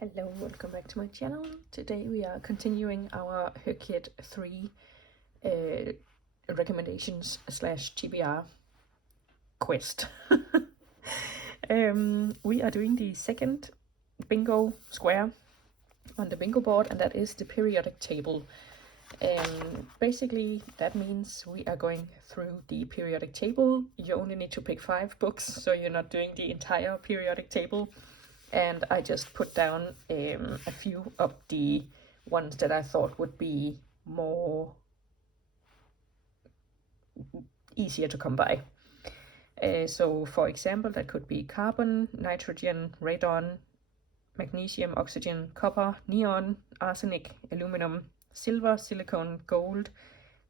Hello, welcome back to my channel. Today we are continuing our HRCYED 3 recommendations / TBR quest. We are doing the second bingo square on the bingo board, and that is the periodic table. Basically that means we are going through the periodic table. You only need to pick 5 books, so you're not doing the entire periodic table. And I just put down a few of the ones that I thought would be more easier to come by. So for example, that could be carbon, nitrogen, radon, magnesium, oxygen, copper, neon, arsenic, aluminum, silver, silicon, gold,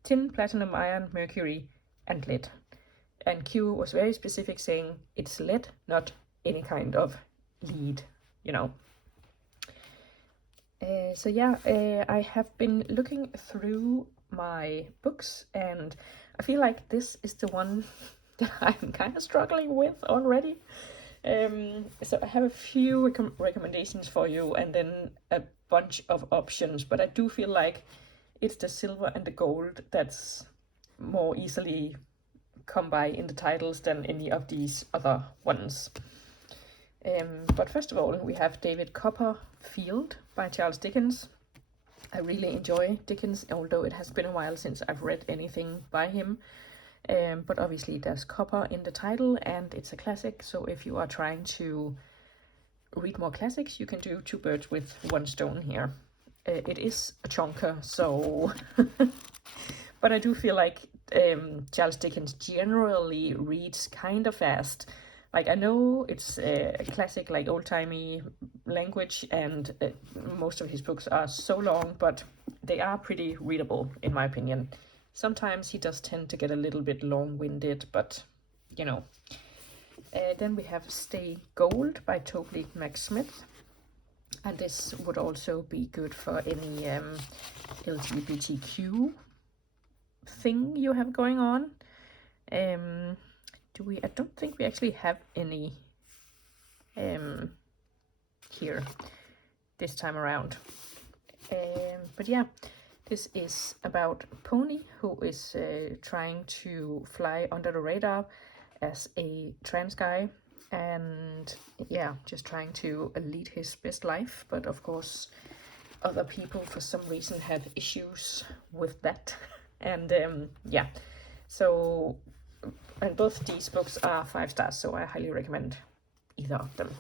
tin, platinum, iron, mercury, and lead. And Q was very specific, saying it's lead, not any kind of lead, you know. So yeah, I have been looking through my books, and I feel like this is the one that I'm kind of struggling with already. So I have a few recommendations for you, and then a bunch of options, but I do feel like it's the silver and the gold that's more easily come by in the titles than any of these other ones. But first of all, we have David Copperfield by Charles Dickens. I really enjoy Dickens, although it has been a while since I've read anything by him. But obviously there's copper in the title, and it's a classic, so if you are trying to read more classics, you can do 2 birds with 1 stone here. It is a chonker, so... But I do feel like Charles Dickens generally reads kind of fast. Like, I know it's a classic, like old-timey language, and most of his books are so long, but they are pretty readable, in my opinion. Sometimes he does tend to get a little bit long-winded, but, you know. Then we have Stay Gold by Toby McSmith. And this would also be good for any LGBTQ thing you have going on. I don't think we actually have any here this time around. But yeah, this is about Pony, who is trying to fly under the radar as a trans guy, and yeah, just trying to lead his best life. But of course, other people for some reason have issues with that. And yeah, so, and both these books are 5 stars, so I highly recommend either of them.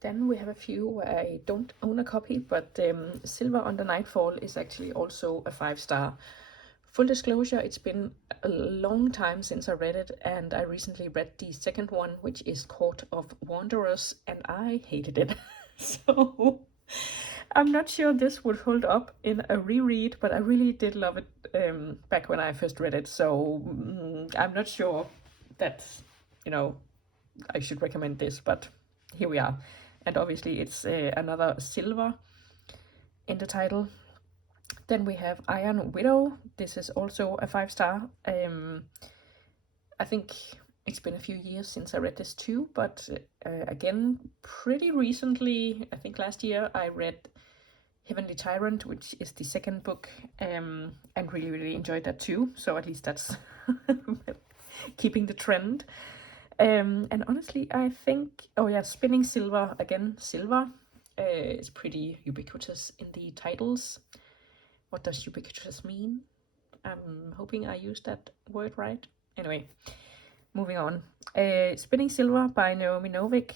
Then we have a few where I don't own a copy, but Silver Under Nightfall is actually also a 5-star. Full disclosure, it's been a long time since I read it, and I recently read the second one, which is Court of Wanderers, and I hated it. So I'm not sure this would hold up in a reread, but I really did love it back when I first read it, so I'm not sure that, you know, I should recommend this, but here we are. And obviously it's another silver in the title. Then we have Iron Widow. This is also a 5-star. I think it's been a few years since I read this too, but again, pretty recently, I think last year, I read Heavenly Tyrant, which is the second book, and really enjoyed that too. So at least that's keeping the trend. And honestly, I think, oh yeah, Spinning Silver, again, silver is pretty ubiquitous in the titles. What does ubiquitous mean? I'm hoping I used that word right. Anyway, moving on. Spinning Silver by Naomi Novik.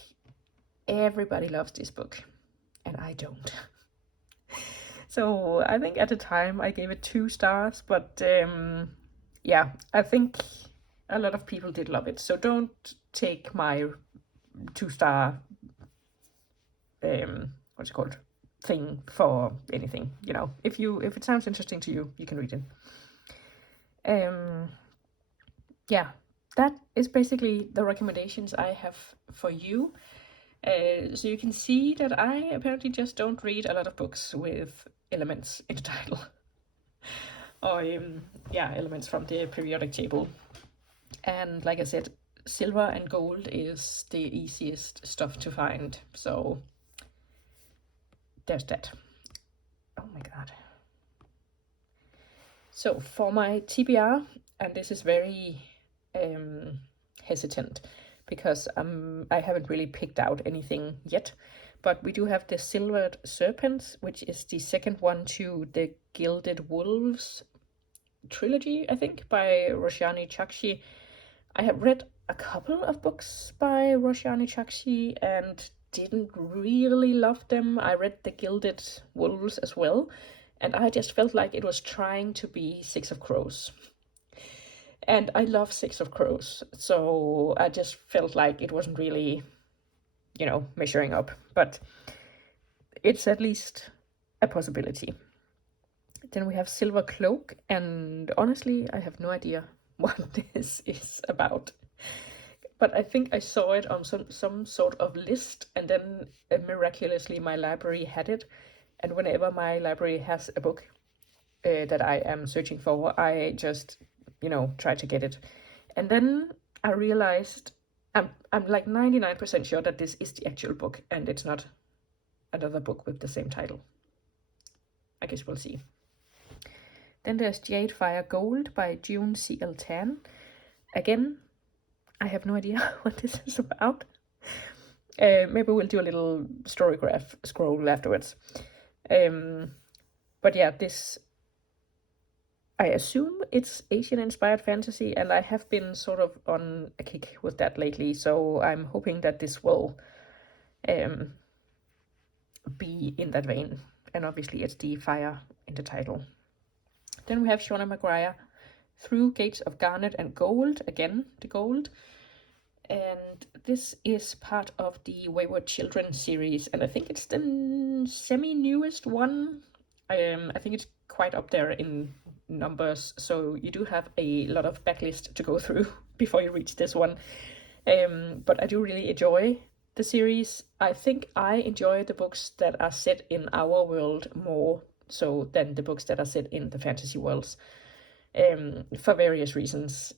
Everybody loves this book, and I don't. So I think at the time I gave it 2 stars, but yeah, I think a lot of people did love it. So don't take my 2-star, what's it called, thing for anything, you know. If it sounds interesting to you, you can read it. Yeah, that is basically the recommendations I have for you. So you can see that I apparently just don't read a lot of books with elements in the title. Or yeah, elements from the periodic table. And like I said, silver and gold is the easiest stuff to find, so there's that. Oh my god. So for my TBR, and this is very hesitant because I haven't really picked out anything yet, but we do have the Silvered Serpents, which is the second one to the Gilded Wolves trilogy, I think, by Roshani Chakshi. I have read a couple of books by Roshani Chakshi and didn't really love them. I read the Gilded Wolves as well, and I just felt like it was trying to be Six of Crows. And I love Six of Crows, so I just felt like it wasn't really, measuring up. But it's at least a possibility. Then we have Silver Cloak, and honestly, I have no idea what this is about. But I think I saw it on some sort of list, and then miraculously my library had it. And whenever my library has a book that I am searching for, I just, try to get it. And then I realized I'm like 99% sure that this is the actual book, and it's not another book with the same title. I guess we'll see. Then there's Jade Fire Gold by June C.L. Tan. Again, I have no idea what this is about. Maybe we'll do a little storygraph scroll afterwards. But yeah, this, I assume it's Asian-inspired fantasy, and I have been sort of on a kick with that lately, so I'm hoping that this will be in that vein. And obviously it's the fire in the title. Then we have Shauna Maguire, Through Gates of Garnet and Gold, again, the gold. And this is part of the Wayward Children series, and I think it's the semi-newest one. I think it's quite up there in numbers, so you do have a lot of backlist to go through before you reach this one. But I do really enjoy the series. I think I enjoy the books that are set in our world more so than the books that are set in the fantasy worlds, for various reasons.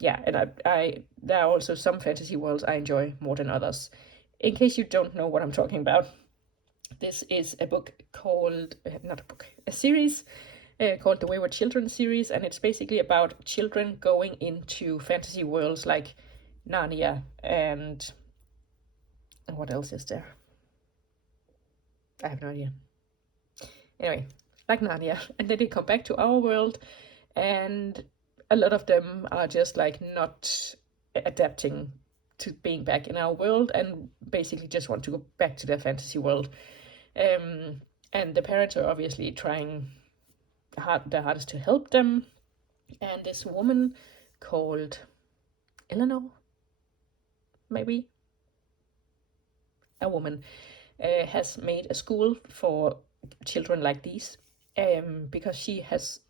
Yeah, and I there are also some fantasy worlds I enjoy more than others. In case you don't know what I'm talking about, this is a book called, a series called the Wayward Children series, and it's basically about children going into fantasy worlds like Narnia and what else is there? I have no idea. Anyway, like Narnia, and then they come back to our world, and a lot of them are just like not adapting to being back in our world and basically just want to go back to their fantasy world. And the parents are obviously trying their hardest to help them. And this woman called Eleanor, maybe a woman, has made a school for children like these, because she has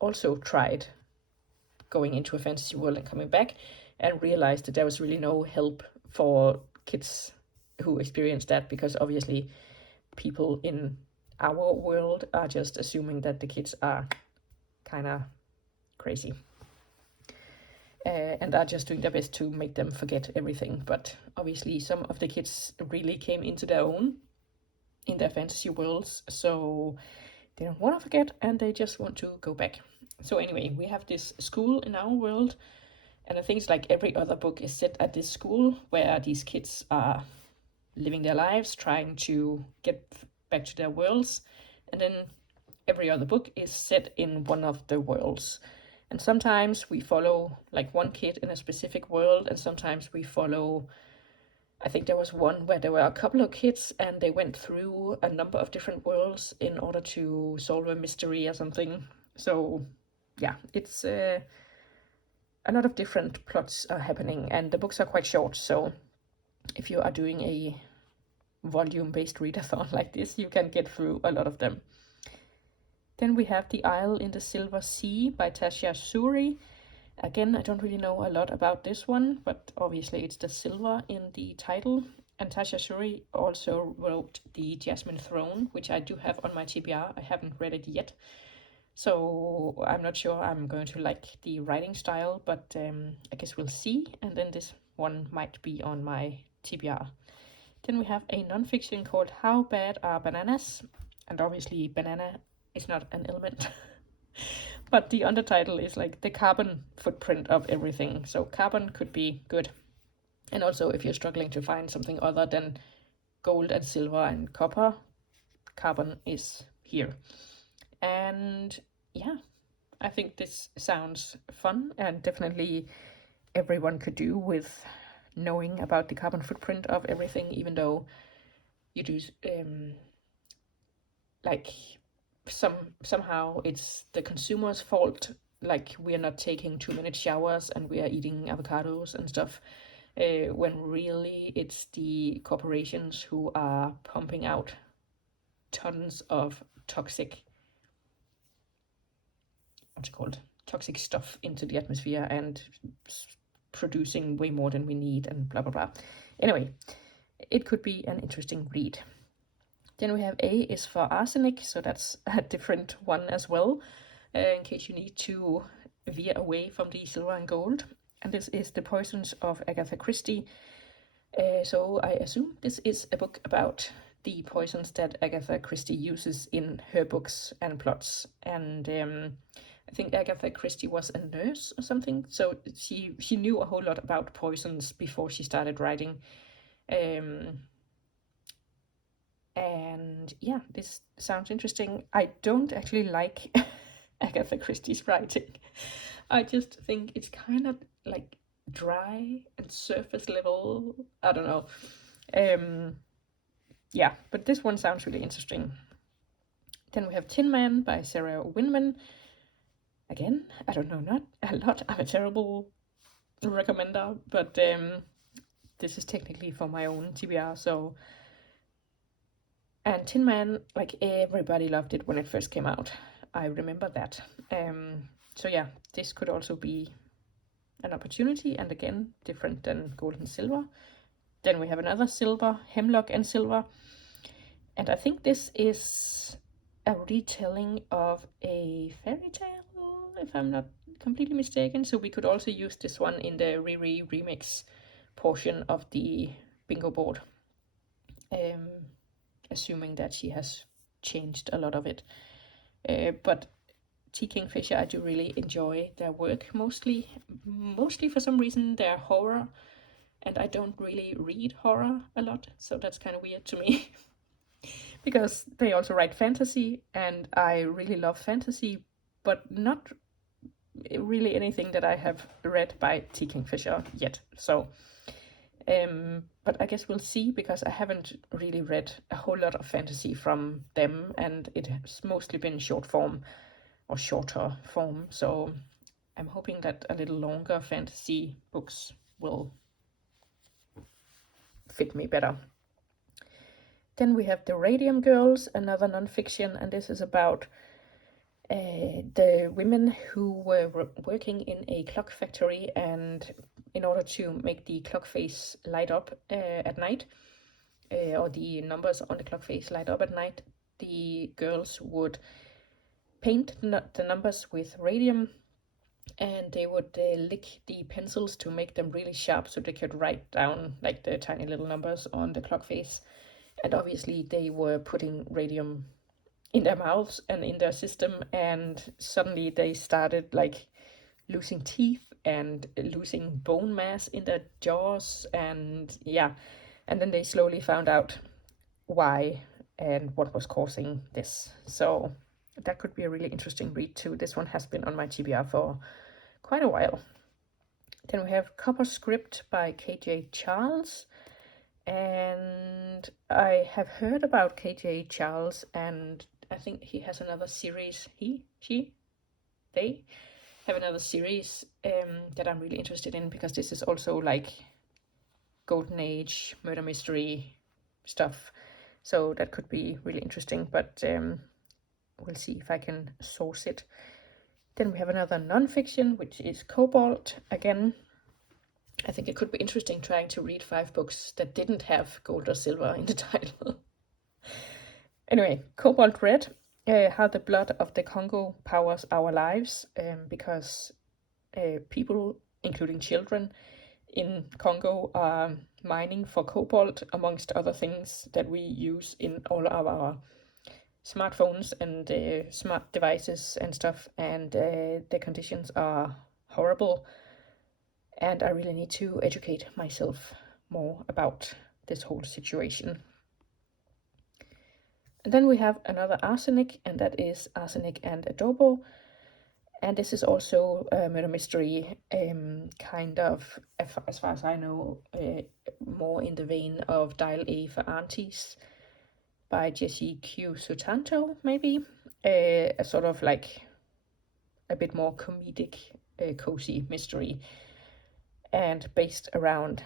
also tried going into a fantasy world and coming back, and realized that there was really no help for kids who experience that, because obviously people in our world are just assuming that the kids are kind of crazy, and are just doing their best to make them forget everything. But obviously some of the kids really came into their own in their fantasy worlds, so they don't want to forget and they just want to go back. So anyway, we have this school in our world, and I think it's like every other book is set at this school where these kids are living their lives, trying to get back to their worlds, and then every other book is set in one of the worlds. And sometimes we follow like one kid in a specific world, and sometimes we follow, I think there was one where there were a couple of kids and they went through a number of different worlds in order to solve a mystery or something. So yeah, it's a lot of different plots are happening, and the books are quite short, so if you are doing a volume-based readathon like this, you can get through a lot of them. Then we have The Isle in the Silver Sea by Tasha Suri. Again, I don't really know a lot about this one, but obviously it's the silver in the title. And Tasha Suri also wrote The Jasmine Throne, which I do have on my TBR. I haven't read it yet. So I'm not sure I'm going to like the writing style, but I guess we'll see. And then this one might be on my TBR. Then we have a non-fiction called How Bad Are Bananas? And obviously banana is not an element. But the undertitle is like the carbon footprint of everything. So carbon could be good. And also if you're struggling to find something other than gold and silver and copper, carbon is here. And yeah, I think this sounds fun and definitely everyone could do with knowing about the carbon footprint of everything, even though you do like somehow it's the consumer's fault, like we are not taking 2-minute showers and we are eating avocados and stuff, when really it's the corporations who are pumping out tons of toxic, what's it called, toxic stuff into the atmosphere and producing way more than we need and blah blah blah. Anyway, it could be an interesting read. Then we have A is for arsenic, so that's a different one as well, in case you need to veer away from the silver and gold. And this is The Poisons of Agatha Christie. So I assume this is a book about the poisons that Agatha Christie uses in her books and plots. And I think Agatha Christie was a nurse or something, so she knew a whole lot about poisons before she started writing. And yeah, this sounds interesting. I don't actually like Agatha Christie's writing. I just think it's kind of like dry and surface level. I don't know. Yeah, but this one sounds really interesting. Then we have Tin Man by Sarah Winman. Again, I don't know, not a lot. I'm a terrible recommender, but this is technically for my own TBR, so. And Tin Man, like everybody loved it when it first came out. I remember that. So yeah, this could also be an opportunity, and again, different than Gold and Silver. Then we have another silver, Hemlock and Silver. And I think this is a retelling of a fairy tale, if I'm not completely mistaken. So we could also use this one in the Riri remix portion of the bingo board. Assuming that she has changed a lot of it. But T. Kingfisher, I do really enjoy their work, mostly for some reason they're horror, and I don't really read horror a lot, so that's kind of weird to me. Because they also write fantasy, and I really love fantasy, but not really anything that I have read by T. Kingfisher yet. So but I guess we'll see, because I haven't really read a whole lot of fantasy from them, and it has mostly been short form or shorter form. So I'm hoping that a little longer fantasy books will fit me better. Then we have The Radium Girls, another non-fiction, and this is about the women who were working in a clock factory, and in order to make the clock face light up at night, or the numbers on the clock face light up at night, the girls would paint the numbers with radium, and they would lick the pencils to make them really sharp so they could write down like the tiny little numbers on the clock face. And obviously they were putting radium in their mouths and in their system, and suddenly they started like losing teeth and losing bone mass in their jaws, and yeah, and then they slowly found out why and what was causing this. So that could be a really interesting read too. This one has been on my TBR for quite a while. Then we have Copper Script by KJ Charles. And I have heard about KJ Charles, and I think he has another series. They have another series that I'm really interested in, because this is also like Golden Age murder mystery stuff. So that could be really interesting, but we'll see if I can source it. Then we have another non-fiction, which is Cobalt. Again, I think it could be interesting trying to read 5 books that didn't have gold or silver in the title. Anyway, Cobalt Red how the blood of the Congo powers our lives, because people, including children, in Congo are mining for cobalt, amongst other things that we use in all of our smartphones and smart devices and stuff, and the conditions are horrible, and I really need to educate myself more about this whole situation. And then we have another arsenic, and that is Arsenic and Adobo. And this is also a murder mystery, kind of, as far as I know, more in the vein of Dial A for Aunties by Jesse Q. Sutanto, maybe. A sort of like a bit more comedic, cozy mystery, and based around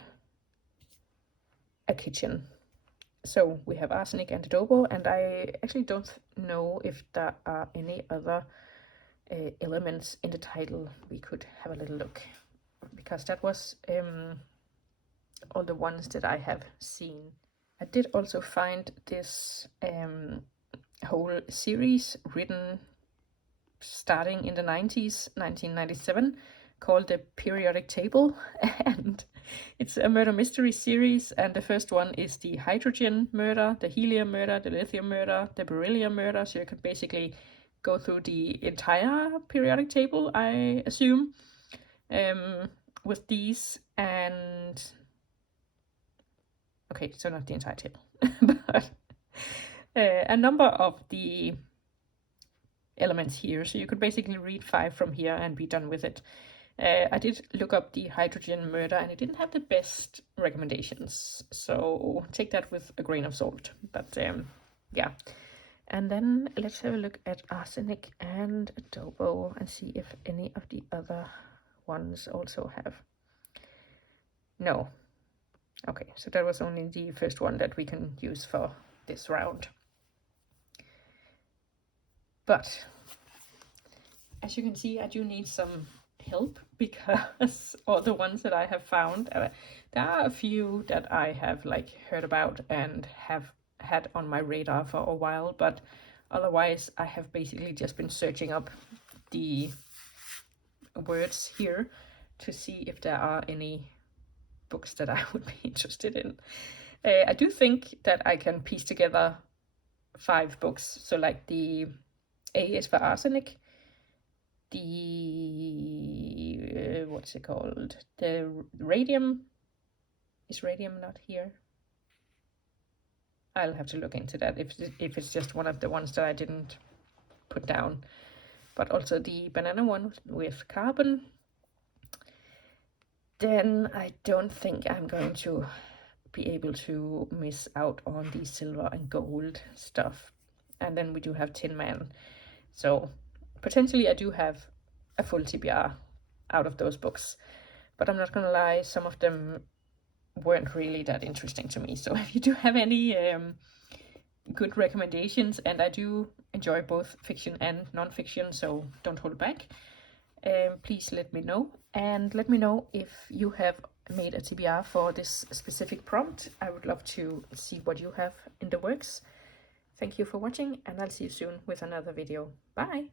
a kitchen. So we have Arsenic and Adobo, and I actually don't know if there are any other elements in the title. We could have a little look, because that was all the ones that I have seen. I did also find this whole series written starting in the 90s, 1997, called The Periodic Table, and it's a murder mystery series, and the first one is the hydrogen murder, the helium murder, the lithium murder, the beryllium murder, so you can basically go through the entire periodic table, I assume, with these. And okay, so not the entire table, but a number of the elements here, so you could basically read 5 from here and be done with it. I did look up the hydrogen murder, and it didn't have the best recommendations, so take that with a grain of salt. But yeah. And then let's have a look at Arsenic and Adobo and see if any of the other ones also have. No. Okay, so that was only the first one that we can use for this round. But as you can see, I do need some help, because all the ones that I have found, there are a few that I have like heard about and have had on my radar for a while, but otherwise I have basically just been searching up the words here to see if there are any books that I would be interested in. I do think that I can piece together 5 books, so like the A is for Arsenic, the what's it called, the radium, is radium not here? I'll have to look into that if it's just one of the ones that I didn't put down. But also the banana one with carbon. Then I don't think I'm going to be able to miss out on the silver and gold stuff. And then we do have Tin Man. So potentially I do have a full TBR out of those books. But I'm not gonna lie, some of them weren't really that interesting to me. So if you do have any good recommendations, and I do enjoy both fiction and non-fiction, so don't hold back, please let me know. And let me know if you have made a TBR for this specific prompt. I would love to see what you have in the works. Thank you for watching, and I'll see you soon with another video. Bye!